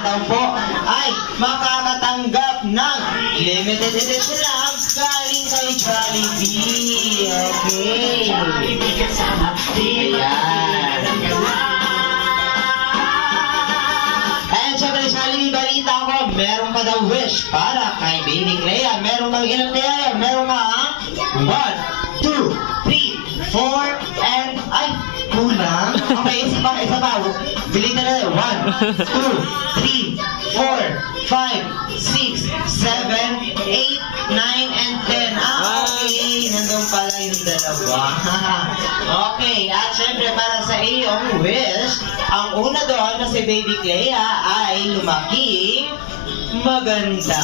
daw po ay makakatanggap ng limited edition lamps galing kay Jollibee. Okay. Ayan. And syempre, Jollibee, balita ko, meron ka daw wish para kay Baby Clea. Meron kang ilang Clea? Meron ka 1, 2, 3, 4, and ay, kulang. Okay, isa pa. Bilit na natin. 1, 2, 3, 4, 5, 6, 7, 8, 9, and 10. Okay. Nandun pala yung dalawa. Okay. At syempre, para sa iyong wish, ang una doon na si Baby Clea ay lumaking maganda.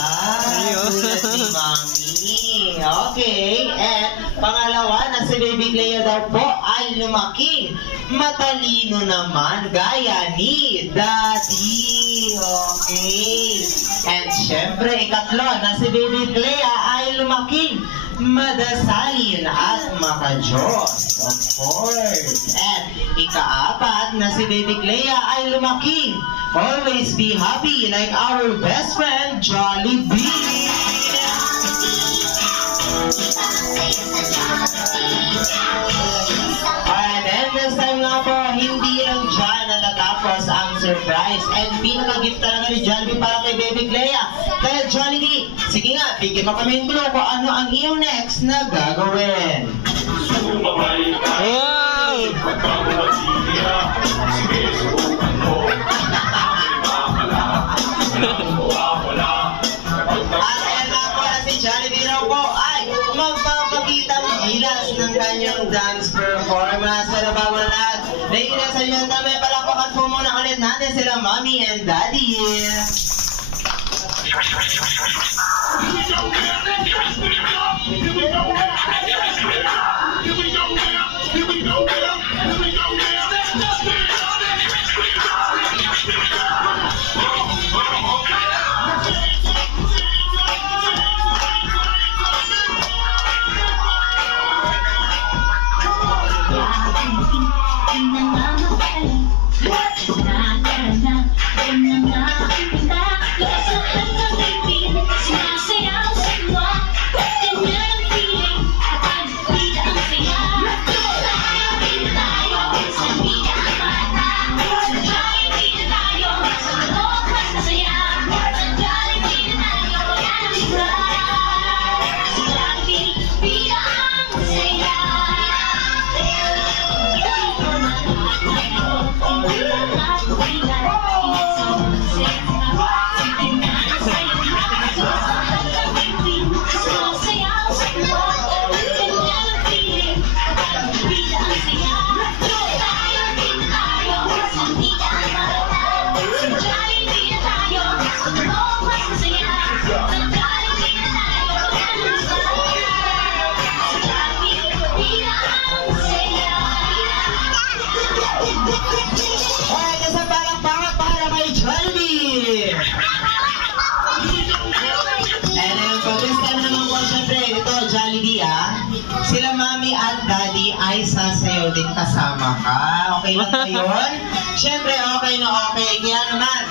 Tulad ni Mami. Okay. And pangalawa na si Baby Clea daw po ay lumaking matalino naman gaya ni Daddy. Okay. And syempre, ikatlo na si Baby Clea ay lumaking madasalin at makajos. Of course. And ikaapat na si Baby Clea ay lumaking always be happy like our best friend Jollibee. Alright, and this time nga po, hindi lang dyan natatapos ang surprise. And pinaka-gift talaga ni Jollibee para kay Baby Clea. Kaya Jollibee, sige nga, bigyan mo kami yung clue kung ano ang iyong next na gagawin. Wow! At ayan nga po na si Jollibee raw po ay magpapakitang gilas ng kanyang dance performance. Pero bago na lahat, naiinasa nyo ang tamay, palakpakan po muna ulit natin sila Mommy and Daddy. Alright, nasa palakpakan para kay Jollibee! And then, for this time naman po, syempre, ito, Jollibee, sila Mommy at Daddy ay sasayaw din kasama ka. Okay lang ba yun? Syempre, okay na okay. Kaya naman,